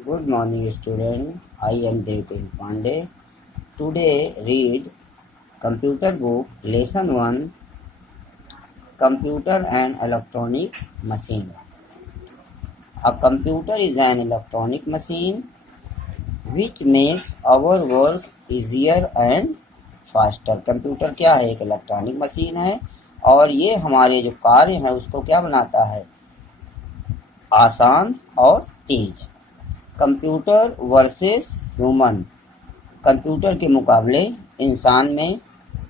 Good morning, student. I am Devpal Pandey. Today, read Computer Book Lesson 1 Computer and Electronic Machine. A computer is an electronic machine which makes our work easier and faster. Computer क्या है? एक electronic machine है और ये हमारे जो कार्य हैं उसको क्या बनाता है? आसान और तेज। कंप्यूटर वर्सेस ह्यूमन, कंप्यूटर के मुकाबले इंसान में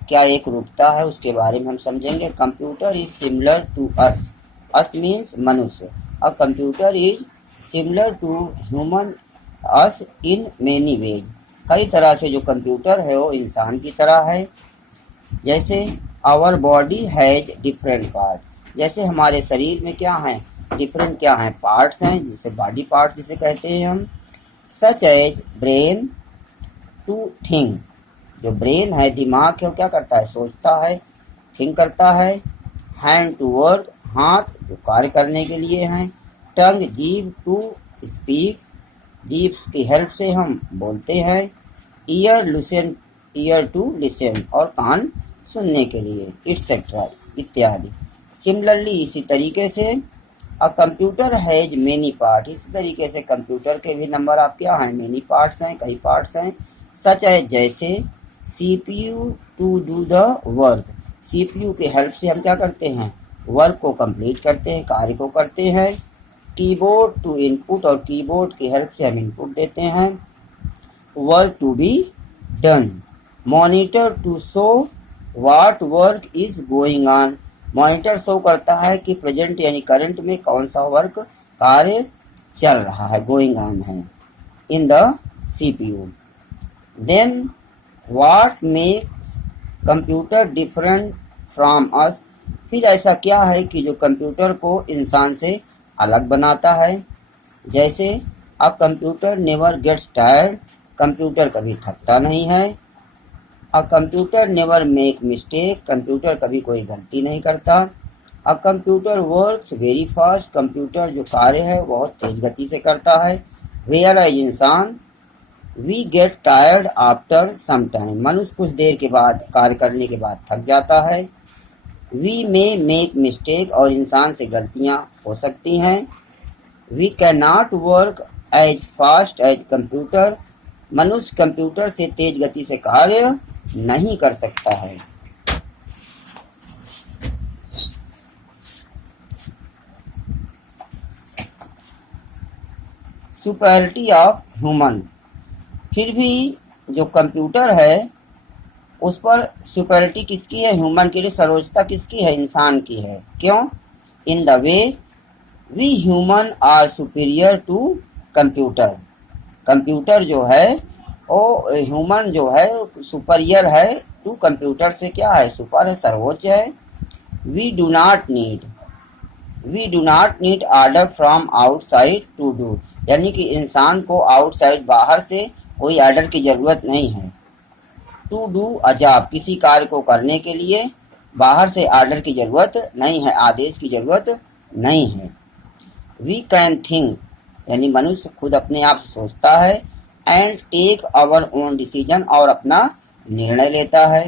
क्या एक रूपता है उसके बारे में हम समझेंगे। Computer is similar to us, us means मनुष्य। A computer is similar to human us in many ways, कई तरह से जो कंप्यूटर है वो इंसान की तरह है। जैसे our body has different part, जैसे हमारे शरीर में क्या है? डिफरेंट क्या है? पार्ट्स हैं, जिसे बॉडी पार्ट जिसे कहते हैं हम। Such as brain to think, जो ब्रेन है दिमाग है वो क्या करता है? सोचता है, थिंक करता है। हैंड टू वर्क, हाथ जो कार्य करने के लिए हैं। टंग जीभ टू स्पीक, जीभ की हेल्प से हम बोलते हैं। ईयर टू लिसन, और कान सुनने के लिए, इट्सेट्रा इत्यादि। सिमिलरली इसी तरीके से a computer has many part, इसी तरीके से कंप्यूटर के भी नंबर आप क्या हैं? मेनी पार्ट्स हैं, कई पार्ट्स हैं। सच है जैसे CPU to do the work, CPU के हेल्प से हम क्या करते हैं? वर्क को कंप्लीट करते हैं, कार्य को करते हैं। कीबोर्ड टू इनपुट, और कीबोर्ड की हेल्प से हम इनपुट देते हैं। Work to be done. Monitor to show what work is going on, monitor show करता है कि प्रेजेंट यानी करंट में कौन सा वर्क कार्य चल रहा है, गोइंग ऑन है in the CPU. Then what makes computer different from us, फिर ऐसा क्या है कि जो कंप्यूटर को इंसान से अलग बनाता है। जैसे a computer never gets tired, computer कभी थकता नहीं है। A computer never make mistake, computer कभी कोई गलती नहीं करता। A computer works very fast, computer जो कार्य है बहुत तेज गति से करता है। वेयर एज इंसान we get tired after some time, मनुष्य कुछ देर के बाद कार्य करने के बाद थक जाता है। वी मे मेक मिस्टेक, और इंसान से गलतियां हो सकती हैं। We can not work as fast as computer, मनुष्य कंप्यूटर से तेज गति से कार्य नहीं कर सकता है। सुपैरिटी ऑफ ह्यूमन, फिर भी जो कंप्यूटर है उस पर सुपैरिटी किसकी है? ह्यूमन के लिए सर्वोच्चता किसकी है? इंसान की है। क्यों? In the way we human are superior to computer, computer जो है वो ह्यूमन जो है सुपरियर है टू कंप्यूटर से, क्या है? सुपर है, सर्वोच्च है। We do not need order from outside to do, यानी कि इंसान को आउटसाइड बाहर से कोई ऑर्डर की जरूरत नहीं है। टू डू अ जॉब, किसी कार्य को करने के लिए बाहर से ऑर्डर की जरूरत नहीं है, आदेश की जरूरत नहीं है। वी कैन थिंक, यानी मनुष्य खुद अपने आप सोचता है। And take our own decision, और अपना निर्णय लेता है।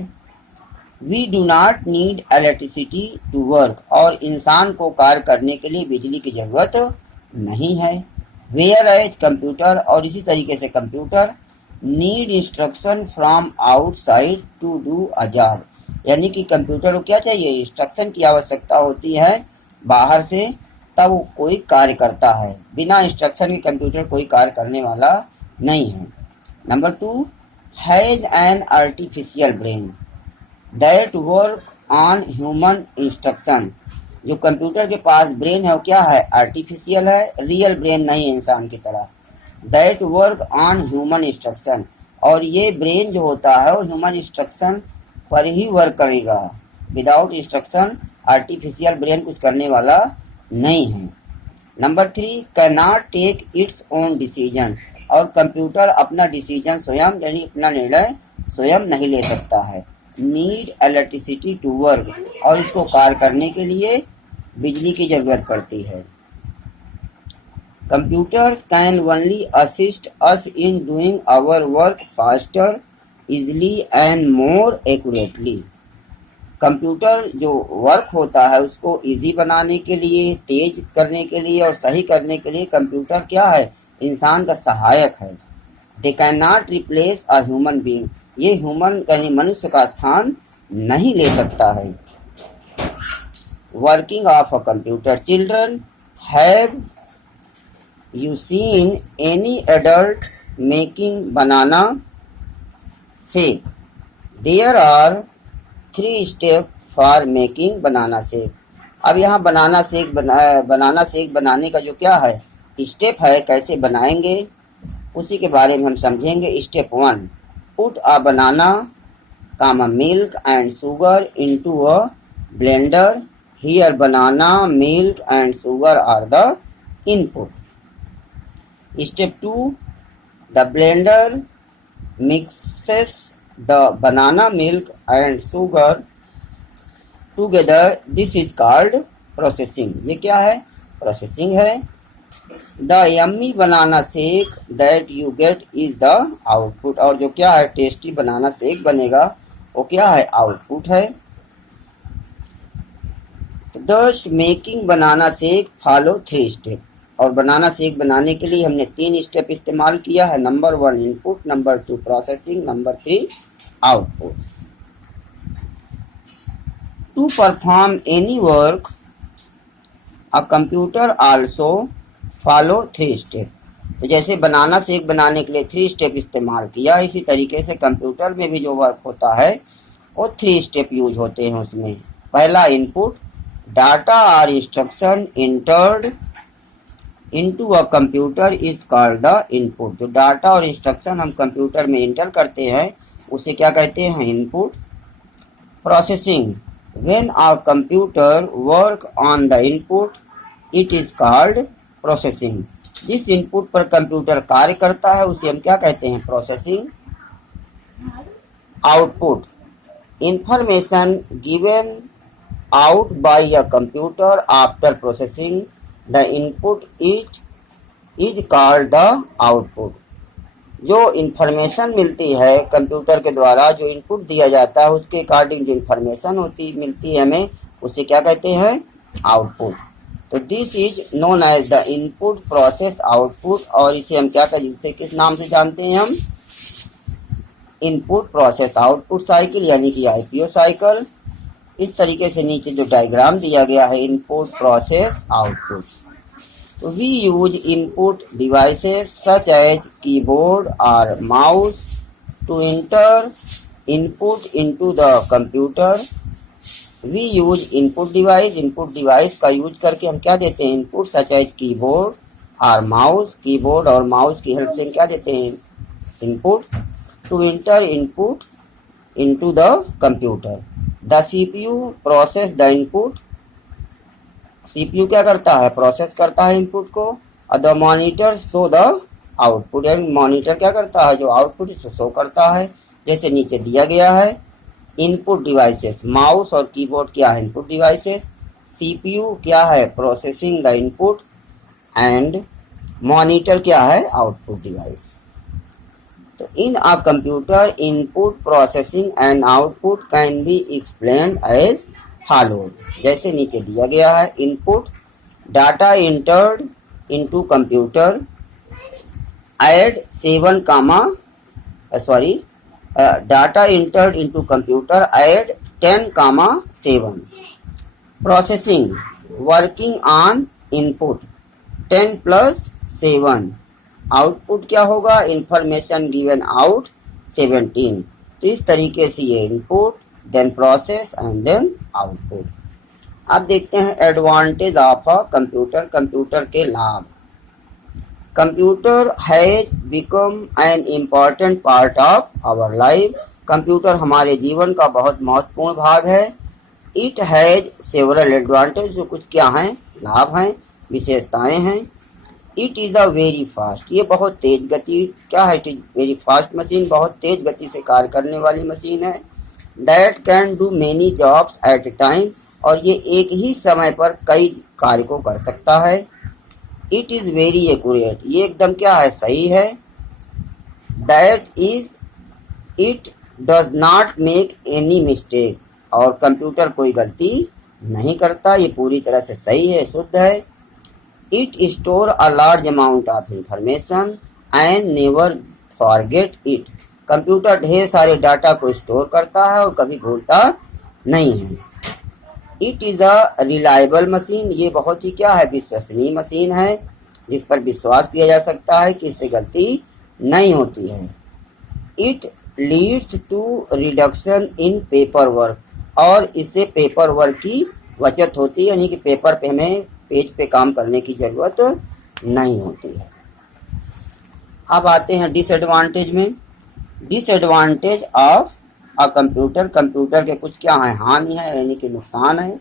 We do not need electricity to work, और इंसान को कार्य करने के लिए बिजली की जरूरत नहीं है। वेयर एज कंप्यूटर, और इसी तरीके से computer need instruction from outside to do a job, यानी कि कंप्यूटर को क्या चाहिए? इंस्ट्रक्शन की आवश्यकता होती है बाहर से, तब वो कोई कार्य करता है। बिना इंस्ट्रक्शन के कंप्यूटर कोई कार्य करने वाला नहीं है। Number 2, has an artificial brain that work on human instruction, जो कंप्यूटर के पास ब्रेन है वो क्या है? आर्टिफिशियल है, रियल ब्रेन नहीं है इंसान की तरह। That work on human instruction, और ये ब्रेन जो होता है वो ह्यूमन इंस्ट्रक्शन पर ही वर्क करेगा। विदाउट इंस्ट्रक्शन आर्टिफिशियल ब्रेन कुछ करने वाला नहीं है। Number 3, can not take its own decision, और कंप्यूटर अपना डिसीजन स्वयं यानी अपना निर्णय स्वयं नहीं ले सकता है। नीड इलेक्ट्रिसिटी टू वर्क, और इसको कार्य करने के लिए बिजली की जरूरत पड़ती है। Computers can only assist us in doing our work faster, easily and more accurately. Computer जो वर्क होता है उसको इजी बनाने के लिए, तेज करने के लिए और सही करने के लिए कंप्यूटर क्या है, इंसान का सहायक है. They can not replace a human being. ये ह्यूमन यानी मनुष्य का स्थान नहीं ले सकता है. Working of a computer. Children, have you seen any adult making banana shake? There are 3 steps for making banana shake. अब यहाँ बनाना शेक बनाने का जो क्या है स्टेप है, कैसे बनाएंगे उसी के बारे में हम समझेंगे. Step 1, put a banana comma milk and sugar into a blender. Here banana, milk and sugar are the input. Step 2, the blender mixes the banana, milk and sugar together. This is called processing. ये क्या है, processing है. The yummy banana shake that you get is the output. और जो क्या है tasty banana shake बनेगा वो क्या है, आउटपुट है. Thus making banana shake follow 3 steps. और बनाना शेक बनाने के लिए हमने 3 स्टेप इस्तेमाल किया है. Number 1 input, number 2 processing, number 3 output. To perform any work a computer also follow 3 step. तो जैसे बनाना शेक बनाने के लिए 3 स्टेप इस्तेमाल किया, इसी तरीके से कंप्यूटर में भी जो वर्क होता है वो 3 स्टेप यूज होते हैं उसमें. पहला इनपुट, डाटा और instruction entered into a computer is called the input. जो डाटा और इंस्ट्रक्शन हम कंप्यूटर में इंटर करते हैं उसे क्या कहते हैं, input. Processing, when a computer work on the input it is called processing. जिस इनपुट पर कंप्यूटर कार्य करता है उसे हम क्या कहते हैं, processing. Output, information given out by a computer after processing the input is called the output. जो इंफॉर्मेशन मिलती है कंप्यूटर के द्वारा, जो इनपुट दिया जाता है उसके अकॉर्डिंग जो इंफॉर्मेशन मिलती है हमें उसे क्या कहते हैं, आउटपुट. तो this is known as the input process output. और इसे हम क्या कहते हैं, किस नाम से जानते हैं हम, इनपुट प्रोसेस आउटपुट साइकिल यानी कि आईपीओ साइकिल. इस तरीके से नीचे जो डायग्राम दिया गया है, इनपुट प्रोसेस आउटपुट. तो we use input devices such as keyboard और mouse to enter input into the computer. We use input device का यूज करके हम क्या देते हैं, इनपुट सच एज कीबोर्ड और माउस. कीबोर्ड और माउस की हेल्प से हम क्या देते हैं, input. To enter input into the computer. The CPU process the input. CPU क्या करता है, प्रोसेस करता है इनपुट को. The monitor show the output. यानी मॉनिटर क्या करता है, जो आउटपुट इसे शो करता है. जैसे नीचे दिया गया है, इनपुट डिवाइसेस, माउस और कीबोर्ड क्या है, इनपुट डिवाइसेस. सीपीयू क्या है, processing the input. And monitor क्या है, आउटपुट डिवाइस. तो in a computer input processing and output can be explained as followed. जैसे नीचे दिया गया है, input data entered into computer add 7 data entered into computer add 10, 7. Processing working on input 10 + 7. Output क्या होगा, इंफॉर्मेशन गिवन आउट 17. तो इस तरीके से ये input, then process and then output. अब देखते हैं advantage of a computer. Computer के लाभ. Computer has become an important part of our life. Computer हमारे जीवन का बहुत महत्वपूर्ण भाग है. It has several advantage. जो कुछ क्या हैं, लाभ हैं, विशेषताएं हैं. It is a very fast. ये बहुत तेज गति क्या है, वेरी फास्ट मशीन, बहुत तेज गति से कार्य करने वाली मशीन है. That can do many jobs eight A time. और ये एक ही समय पर कई कार्य को कर सकता है. इट इज़ वेरी एक्यूरेट, ये एकदम क्या है, सही है। That is it does not make any mistake, और कंप्यूटर कोई गलती नहीं करता, ये पूरी तरह से सही है, शुद्ध है। It store a large amount of information and never forget it, computer ढेर सारे डाटा को स्टोर करता है और कभी भूलता नहीं है। It is a reliable machine, ये बहुत ही क्या है, विश्वसनीय मशीन है, जिस पर विश्वास किया जा सकता है कि इससे गलती नहीं होती है। It leads to reduction in paper work, और इससे पेपर वर्क की बचत होती है, यानी कि पेपर पे हमें पेज पे काम करने की ज़रूरत नहीं होती है। अब आते हैं डिसएडवांटेज में। Disadvantage of a computer, computer के कुछ क्या है, हानि है, यानी कि नुकसान है।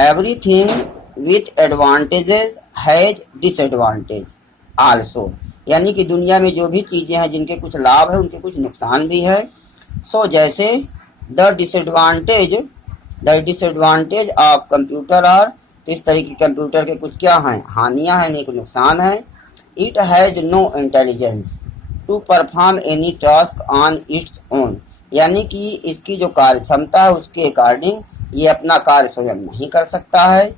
Everything with advantages has disadvantage also, यानी कि दुनिया में जो भी चीज़ें हैं जिनके कुछ लाभ है उनके कुछ नुकसान भी है। सो जैसे the disadvantage of computer are, तो इस तरह के कंप्यूटर के कुछ क्या हैं, हानियाँ हैं, यानी कि नुकसान है। It has no intelligence to perform any task on its own, यानी कि इसकी जो कार्य क्षमता है उसके अकॉर्डिंग ये अपना कार्य स्वयं नहीं कर सकता है।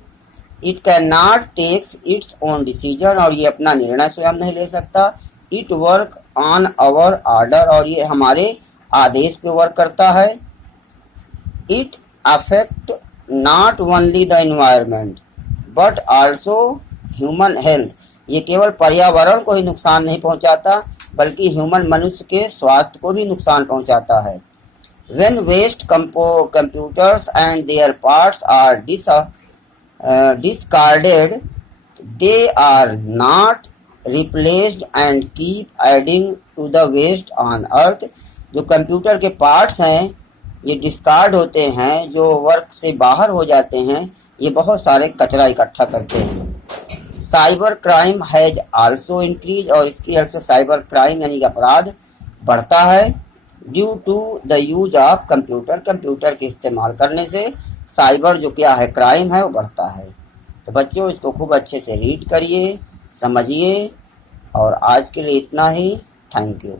It can not takes its own decision, और ये अपना निर्णय स्वयं नहीं ले सकता। It work on our order, और ये हमारे आदेश पे वर्क करता है। It affect not only the environment but also human health, ये केवल पर्यावरण को ही नुकसान नहीं पहुंचाता बल्कि ह्यूमन मनुष्य के स्वास्थ्य को भी नुकसान पहुंचाता है। When waste computers and their parts are discarded, they are not replaced and keep adding to the waste on earth, जो कंप्यूटर के पार्ट्स हैं ये डिस्कार्ड होते हैं, जो वर्क से बाहर हो जाते हैं, ये बहुत सारे कचरा इकट्ठा करते हैं। Cyber crime has also increase, और इसकी हेल्प से साइबर क्राइम यानी कि अपराध बढ़ता है। Due to the use of computer, computer के इस्तेमाल करने से साइबर जो क्या है, क्राइम है, वो बढ़ता है। तो बच्चों इसको खूब अच्छे से रीड करिए, समझिए, और आज के लिए इतना ही। Thank you.